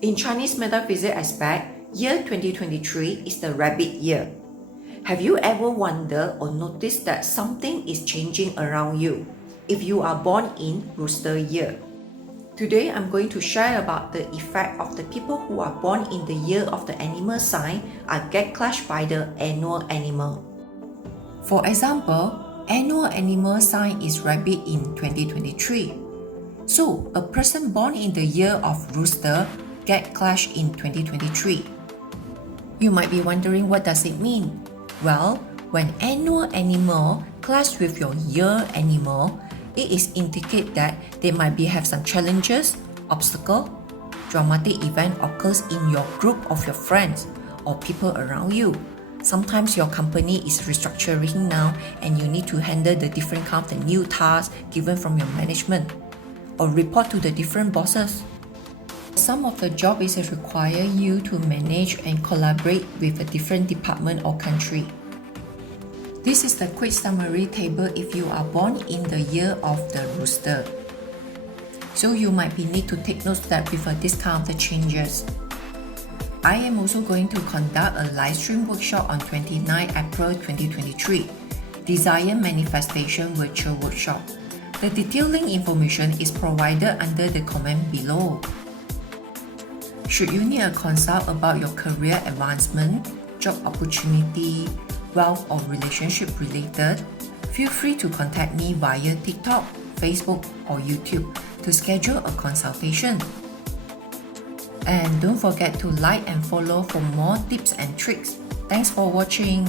In Chinese metaphysics aspect, year 2023 is the rabbit year. Have you ever wondered or noticed that something is changing around you if you are born in Rooster year? Today, I'm going to share about the effect of the people who are born in the year of the animal sign are get clashed by the annual animal. For example, annual animal sign is rabbit in 2023. So, a person born in the year of Rooster get clashed in 2023. You might be wondering, what does it mean? Well, when annual animal clash with your year animal, it is indicate that they might have some challenges, obstacle, dramatic event occurs in your group of your friends or people around you. Sometimes your company is restructuring now and you need to handle the different kind of the new tasks given from your management or report to the different bosses. Some of the job is require you to manage and collaborate with a different department or country. This is the quick summary table if you are born in the year of the Rooster. So you might need to take notes that with this kind of the changes. I am also going to conduct a live stream workshop on 29 April 2023, Desire Manifestation Virtual Workshop. The detailed link information is provided under the comment below. Should you need a consult about your career advancement, job opportunity, wealth or relationship related, feel free to contact me via TikTok, Facebook or YouTube to schedule a consultation. And don't forget to like and follow for more tips and tricks. Thanks for watching.